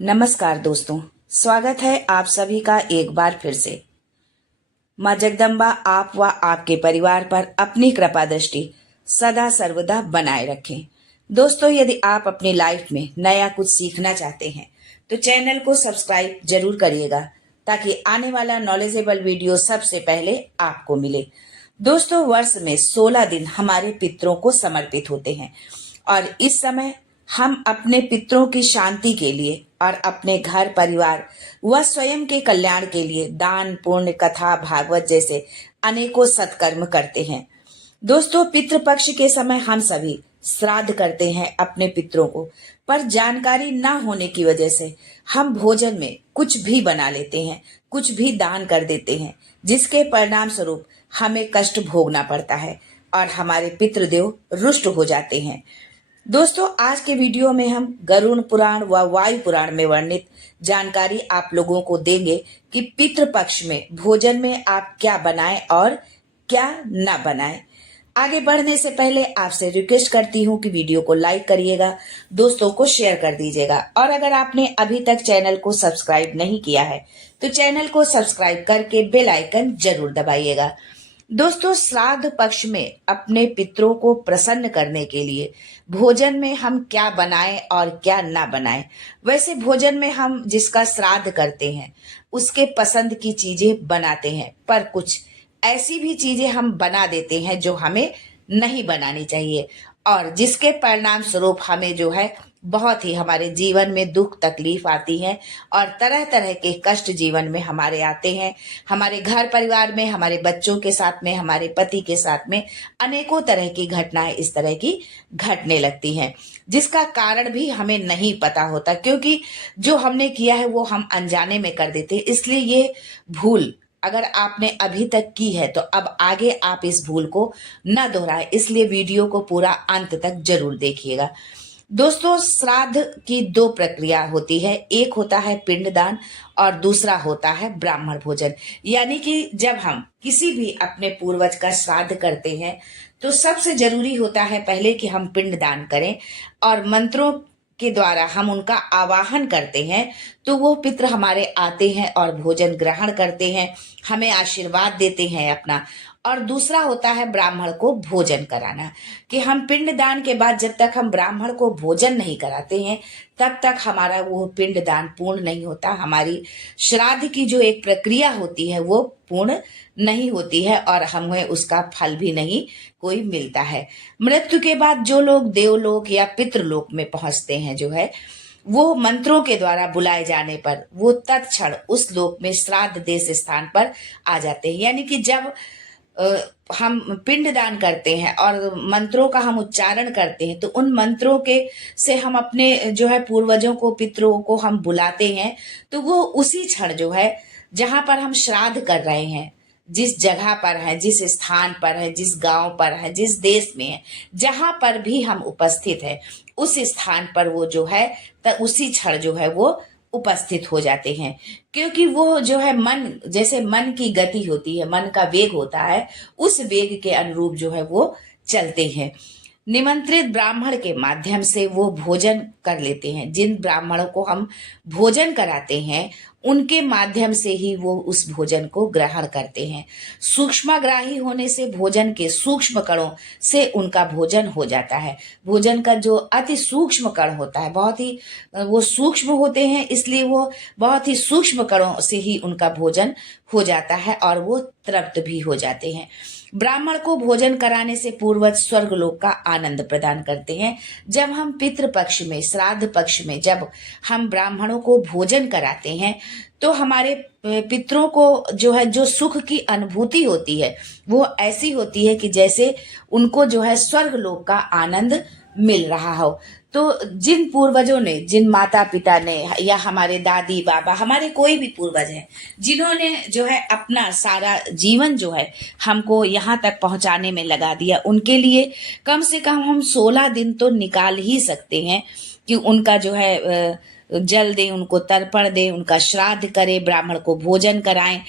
नमस्कार दोस्तों, स्वागत है आप सभी का एक बार फिर से। माँ जगदम्बा आप व आपके परिवार पर अपनी कृपा दृष्टि सदा सर्वदा बनाए रखें। दोस्तों, यदि आप अपनी लाइफ में नया कुछ सीखना चाहते हैं तो चैनल को सब्सक्राइब जरूर करिएगा ताकि आने वाला नॉलेजेबल वीडियो सबसे पहले आपको मिले। दोस्तों, वर्ष में 16 दिन हमारे पितरों को समर्पित होते हैं और इस समय हम अपने पितरों की शांति के लिए और अपने घर परिवार व स्वयं के कल्याण के लिए दान, पुण्य, कथा, भागवत जैसे अनेकों सत्कर्म करते हैं। दोस्तों, पितृपक्ष के समय हम सभी श्राद्ध करते हैं अपने पितरों को, पर जानकारी न होने की वजह से हम भोजन में कुछ भी बना लेते हैं, कुछ भी दान कर देते हैं, जिसके परिणाम स्वरूप हमें कष्ट भोगना पड़ता है और हमारे पितृदेव रुष्ट हो जाते हैं। दोस्तों, आज के वीडियो में हम गरुड़ पुराण व वायु पुराण में वर्णित जानकारी आप लोगों को देंगे कि पितृपक्ष में भोजन में आप क्या बनाएं और क्या न बनाएं। आगे बढ़ने से पहले आपसे रिक्वेस्ट करती हूं कि वीडियो को लाइक करिएगा, दोस्तों को शेयर कर दीजिएगा और अगर आपने अभी तक चैनल को सब्सक्राइब नहीं किया है तो चैनल को सब्सक्राइब करके बेल आइकन जरूर दबाइएगा। दोस्तों, श्राद्ध पक्ष में अपने पितरों को प्रसन्न करने के लिए भोजन में हम क्या बनाएं और क्या ना बनाएं। वैसे भोजन में हम जिसका श्राद्ध करते हैं उसके पसंद की चीजें बनाते हैं, पर कुछ ऐसी भी चीजें हम बना देते हैं जो हमें नहीं बनानी चाहिए और जिसके परिणाम स्वरूप हमें जो है बहुत ही हमारे जीवन में दुख तकलीफ आती है और तरह तरह के कष्ट जीवन में हमारे आते हैं। हमारे घर परिवार में, हमारे बच्चों के साथ में, हमारे पति के साथ में अनेकों तरह की घटनाएं इस तरह की घटने लगती हैं, जिसका कारण भी हमें नहीं पता होता, क्योंकि जो हमने किया है वो हम अनजाने में कर देते हैं। इसलिए ये भूल अगर आपने अभी तक की है तो अब आगे आप इस भूल को न दोहराएं, इसलिए वीडियो को पूरा अंत तक जरूर देखिएगा। दोस्तों, श्राद्ध की दो प्रक्रिया होती है, एक होता है पिंडदान और दूसरा होता है ब्राह्मण भोजन। यानी कि जब हम किसी भी अपने पूर्वज का श्राद्ध करते हैं तो सबसे जरूरी होता है पहले कि हम पिंडदान करें और मंत्रों के द्वारा हम उनका आवाहन करते हैं तो वो पितृ हमारे आते हैं और भोजन ग्रहण करते हैं, हमें आशीर्वाद देते हैं अपना। और दूसरा होता है ब्राह्मण को भोजन कराना, कि हम पिंडदान के बाद जब तक हम ब्राह्मण को भोजन नहीं कराते हैं तब तक हमारा वो पिंडदान पूर्ण नहीं होता, हमारी श्राद्ध की जो एक प्रक्रिया होती है वो पूर्ण नहीं होती है और हमें उसका फल भी नहीं कोई मिलता है। मृत्यु के बाद जो लोग देवलोक या पितृलोक में पहुंचते हैं जो है वो मंत्रों के द्वारा बुलाए जाने पर वो तत्क्षण उस लोक में श्राद्ध देश स्थान पर आ जाते हैं। यानी कि जब हम पिंडदान करते हैं और मंत्रों का हम उच्चारण करते हैं तो उन मंत्रों के से हम अपने जो है पूर्वजों को, पितरों को हम बुलाते हैं, तो वो उसी क्षण जो है जहां पर हम श्राद्ध कर रहे हैं, जिस जगह पर है, जिस स्थान पर है, जिस गांव पर है, जिस देश में है, जहां पर भी हम उपस्थित है उस स्थान पर वो जो है उसी क्षण जो है वो उपस्थित हो जाते हैं। क्योंकि वो जो है मन, जैसे मन की गति होती है, मन का वेग होता है, उस वेग के अनुरूप जो है वो चलते हैं। निमंत्रित ब्राह्मण के माध्यम से वो भोजन कर लेते हैं। जिन ब्राह्मणों को हम भोजन कराते हैं उनके माध्यम से ही वो उस भोजन को ग्रहण करते हैं। सूक्ष्मग्राही होने से भोजन के सूक्ष्म कणों से उनका भोजन हो जाता है। भोजन का जो अति सूक्ष्म कण होता है, बहुत ही वो सूक्ष्म होते हैं, इसलिए वो बहुत ही सूक्ष्म कणों से ही उनका भोजन हो जाता है और वो तृप्त भी हो जाते हैं। ब्राह्मण को भोजन कराने से पूर्वज स्वर्ग लोक का आनंद प्रदान करते हैं। जब हम पितृ पक्ष में, श्राद्ध पक्ष में जब हम ब्राह्मणों को भोजन कराते हैं तो हमारे पितरों को जो है जो सुख की अनुभूति होती है वो ऐसी होती है कि जैसे उनको जो है स्वर्ग लोक का आनंद मिल रहा हो। तो जिन पूर्वजों ने, जिन माता पिता ने या हमारे दादी बाबा, हमारे कोई भी पूर्वज हैं जिन्होंने जो है अपना सारा जीवन जो है हमको यहाँ तक पहुंचाने में लगा दिया, उनके लिए कम से कम हम 16 दिन तो निकाल ही सकते हैं कि उनका जो है जल दें, उनको तर्पण दें, उनका श्राद्ध करें, ब्राह्मण को भोजन कराएं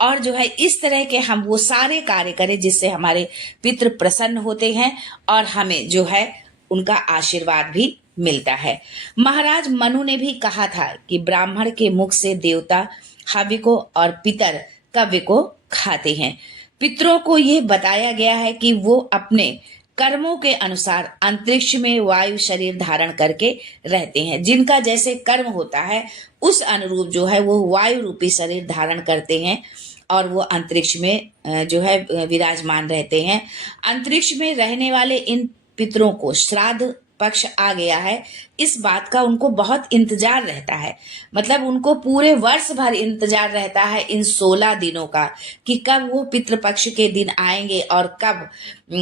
और जो है इस तरह के हम वो सारे कार्य करें जिससे हमारे पितृ प्रसन्न होते हैं और हमें जो है उनका आशीर्वाद भी मिलता है। महाराज मनु ने भी कहा था कि ब्राह्मण के मुख से देवता हव्य को और पितर कव्य को खाते हैं। पितरों को यह बताया गया है कि वो अपने कर्मों के अनुसार अंतरिक्ष में वायु शरीर धारण करके रहते हैं। जिनका जैसे कर्म होता है उस अनुरूप जो है वो वायु रूपी शरीर धारण करते हैं और वो अंतरिक्ष में जो है विराजमान रहते हैं। अंतरिक्ष में रहने वाले इन पितरों को श्राद्ध पक्ष आ गया है, इस बात का उनको बहुत इंतजार रहता है। मतलब उनको पूरे वर्ष भर इंतजार रहता है इन 16 दिनों का कि कब वो पितृपक्ष के दिन आएंगे और कब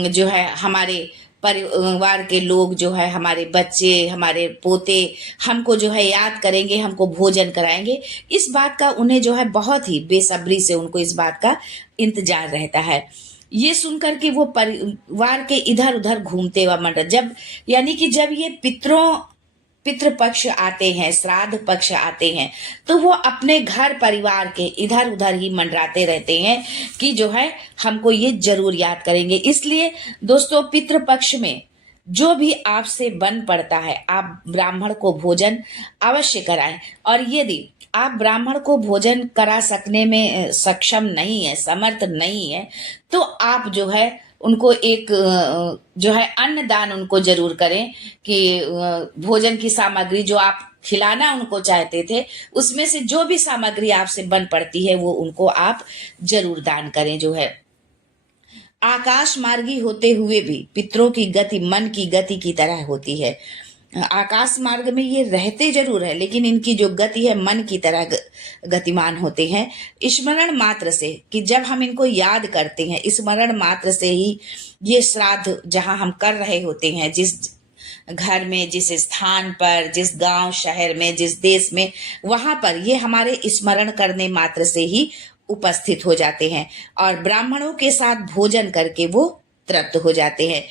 जो है हमारे परिवार के लोग जो है, हमारे बच्चे, हमारे पोते हमको जो है याद करेंगे, हमको भोजन कराएंगे। इस बात का उन्हें जो है बहुत ही बेसब्री से उनको इस बात का इंतजार रहता है। ये सुनकर के वो परिवार के इधर उधर घूमते हुआ मंडल यानी कि जब ये पितृ पक्ष आते हैं, श्राद्ध पक्ष आते हैं, तो वो अपने घर परिवार के इधर उधर ही मंडराते रहते हैं कि जो है हमको ये जरूर याद करेंगे। इसलिए दोस्तों, पितृ पक्ष में जो भी आपसे बन पड़ता है आप ब्राह्मण को भोजन अवश्य कराएं। और यदि आप ब्राह्मण को भोजन करा सकने में सक्षम नहीं है, समर्थ नहीं है, तो आप जो है उनको एक जो है अन्न दान उनको जरूर करें कि भोजन की सामग्री जो आप खिलाना उनको चाहते थे उसमें से जो भी सामग्री आपसे बन पड़ती है वो उनको आप जरूर दान करें। जो है आकाश मार्गी होते हुए भी पितरों की गति मन की गति की तरह होती है। आकाश मार्ग में ये रहते जरूर है लेकिन इनकी जो गति है मन की तरह गतिमान होते हैं। स्मरण मात्र से कि जब हम इनको याद करते हैं, स्मरण मात्र से ही ये श्राद्ध जहां हम कर रहे होते हैं, जिस घर में, जिस स्थान पर, जिस गांव शहर में, जिस देश में, वहां पर ये हमारे स्मरण करने मात्र से ही उपस्थित हो जाते हैं और ब्राह्मणों के साथ भोजन करके वो तृप्त हो जाते हैं।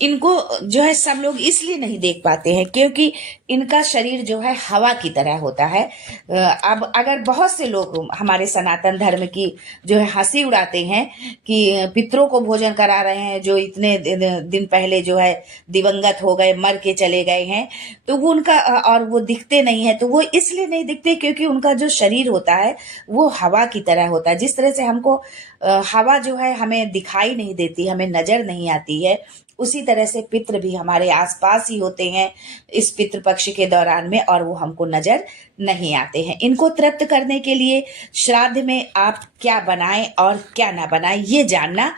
इनको जो है सब लोग इसलिए नहीं देख पाते हैं क्योंकि इनका शरीर जो है हवा की तरह होता है। अब अगर बहुत से लोग हमारे सनातन धर्म की जो है हंसी उड़ाते हैं कि पितरों को भोजन करा रहे हैं जो इतने दिन पहले जो है दिवंगत हो गए, मर के चले गए हैं, तो वो उनका और वो दिखते नहीं है, तो वो इसलिए नहीं दिखते क्योंकि उनका जो शरीर होता है वो हवा की तरह होता है। जिस तरह से हमको हवा जो है हमें दिखाई नहीं देती, हमें नजर नहीं आती है, उसी तरह से पितृ भी हमारे आसपास ही होते हैं इस पितृ पक्ष के दौरान में और वो हमको नजर नहीं आते हैं। इनको तृप्त करने के लिए श्राद्ध में आप क्या बनाएं और क्या ना बनाएं ये जानना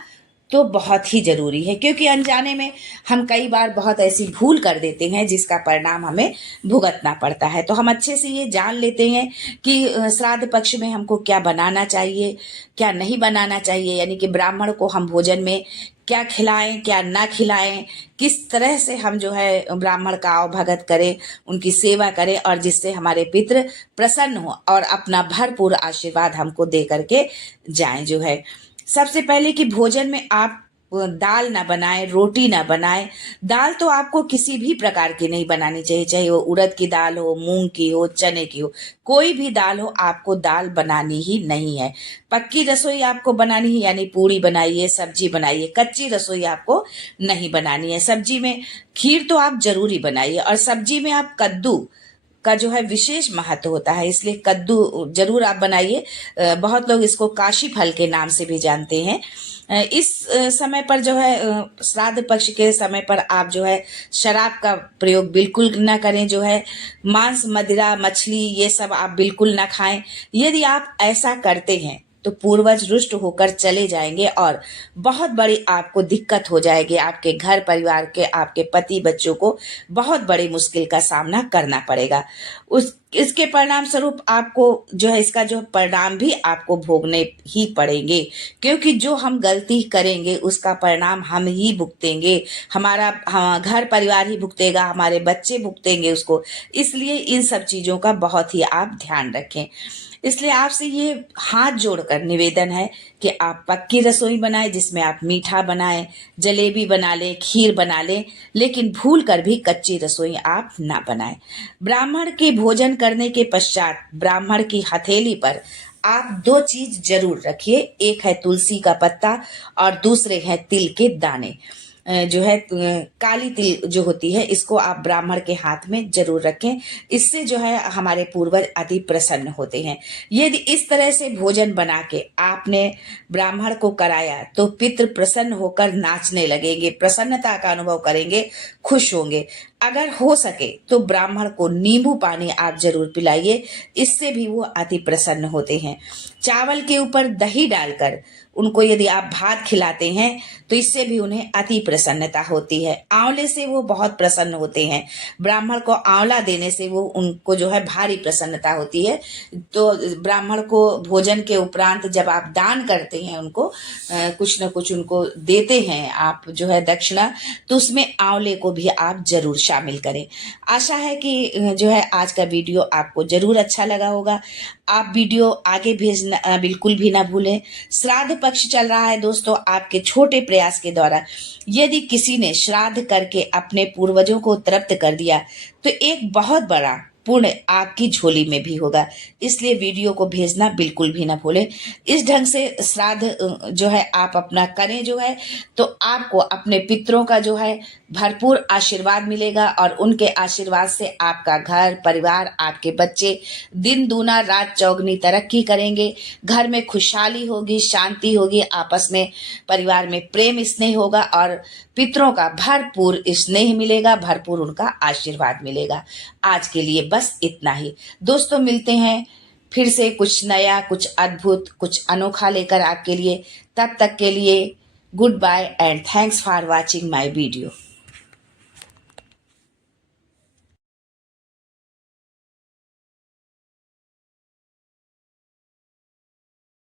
तो बहुत ही जरूरी है क्योंकि अनजाने में हम कई बार बहुत ऐसी भूल कर देते हैं जिसका परिणाम हमें भुगतना पड़ता है। तो हम अच्छे से ये जान लेते हैं कि श्राद्ध पक्ष में हमको क्या बनाना चाहिए, क्या नहीं बनाना चाहिए, यानी कि ब्राह्मण को हम भोजन में क्या खिलाएं, क्या ना खिलाएं, किस तरह से हम जो है ब्राह्मण का आवभगत करें, उनकी सेवा करें और जिससे हमारे पितृ प्रसन्न हो और अपना भरपूर आशीर्वाद हमको दे करके जाएं। जो है सबसे पहले कि भोजन में आप दाल ना बनाएं, रोटी ना बनाएं। दाल तो आपको किसी भी प्रकार की नहीं बनानी चाहिए, चाहे वो उड़द की दाल हो, मूंग की हो, चने की हो, कोई भी दाल हो, आपको दाल बनानी ही नहीं है। पक्की रसोई आपको बनानी है, यानी पूड़ी बनाइए, सब्जी बनाइए। कच्ची रसोई आपको नहीं बनानी है। सब्जी में खीर तो आप जरूरी बनाइए और सब्जी में आप कद्दू का जो है विशेष महत्व होता है, इसलिए कद्दू जरूर आप बनाइए। बहुत लोग इसको काशी फल के नाम से भी जानते हैं। इस समय पर जो है श्राद्ध पक्ष के समय पर आप जो है शराब का प्रयोग बिल्कुल ना करें। जो है मांस, मदिरा, मछली ये सब आप बिल्कुल ना खाएं। यदि आप ऐसा करते हैं तो पूर्वज रुष्ट होकर चले जाएंगे और बहुत बड़ी आपको दिक्कत हो जाएगी। आपके घर परिवार के, आपके पति बच्चों को बहुत बड़ी मुश्किल का सामना करना पड़ेगा। इसके परिणाम स्वरूप आपको जो है इसका जो परिणाम भी आपको भोगने ही पड़ेंगे क्योंकि जो हम गलती करेंगे उसका परिणाम हम ही भुगतेंगे, हमारा घर परिवार ही भुगतेगा, हमारे बच्चे भुगतेंगे उसको। इसलिए इन सब चीजों का बहुत ही आप ध्यान रखें। इसलिए आपसे ये हाथ जोड़कर निवेदन है कि आप पक्की रसोई बनाएं जिसमें आप मीठा बनाएं, जलेबी बना लें, खीर बना लें, लेकिन भूल कर भी कच्ची रसोई आप ना बनाएं। ब्राह्मण के भोजन करने के पश्चात ब्राह्मण की हथेली पर आप 2 चीज जरूर रखिए, एक है तुलसी का पत्ता और दूसरे हैं तिल के दाने। जो है काली तिल जो होती है, इसको आप ब्राह्मण के हाथ में जरूर रखें। इससे जो है हमारे पूर्वज अति प्रसन्न होते हैं। यदि इस तरह से भोजन बना के आपने ब्राह्मण को कराया तो पितृ प्रसन्न होकर नाचने लगेंगे, प्रसन्नता का अनुभव करेंगे, खुश होंगे। अगर हो सके तो ब्राह्मण को नींबू पानी आप जरूर पिलाइए, इससे भी वो अति प्रसन्न होते हैं। चावल के ऊपर दही डालकर उनको यदि आप भात खिलाते हैं तो इससे भी उन्हें अति प्रसन्नता होती है। आंवले से वो बहुत प्रसन्न होते हैं। ब्राह्मण को आंवला देने से वो उनको जो है भारी प्रसन्नता होती है। तो ब्राह्मण को भोजन के उपरांत जब आप दान करते हैं, उनको कुछ न कुछ उनको देते हैं आप जो है दक्षिणा, तो उसमें आंवले को भी आप जरूर शामिल करें। आशा है कि जो है आज का वीडियो आपको जरूर अच्छा लगा होगा। आप वीडियो आगे भेजना बिल्कुल भी ना भूलें। श्राद्ध पक्ष चल रहा है दोस्तों, आपके छोटे प्रयास के द्वारा यदि किसी ने श्राद्ध करके अपने पूर्वजों को तृप्त कर दिया तो एक बहुत बड़ा पुण्य आपकी झोली में भी होगा। इसलिए वीडियो को भेजना बिल्कुल भी ना भूलें। इस ढंग से श्राद्ध जो है आप अपना करें जो है, तो आपको अपने पितरों का जो है भरपूर आशीर्वाद मिलेगा और उनके आशीर्वाद से आपका घर परिवार, आपके बच्चे दिन दूना रात चौगनी तरक्की करेंगे। घर में खुशहाली होगी, शांति होगी, आपस में परिवार में प्रेम स्नेह होगा और पितरों का भरपूर स्नेह मिलेगा, भरपूर उनका आशीर्वाद मिलेगा। आज के लिए बस इतना ही दोस्तों, मिलते हैं फिर से कुछ नया, कुछ अद्भुत, कुछ अनोखा लेकर आपके लिए। तब तक के लिए goodbye and thanks for watching my video.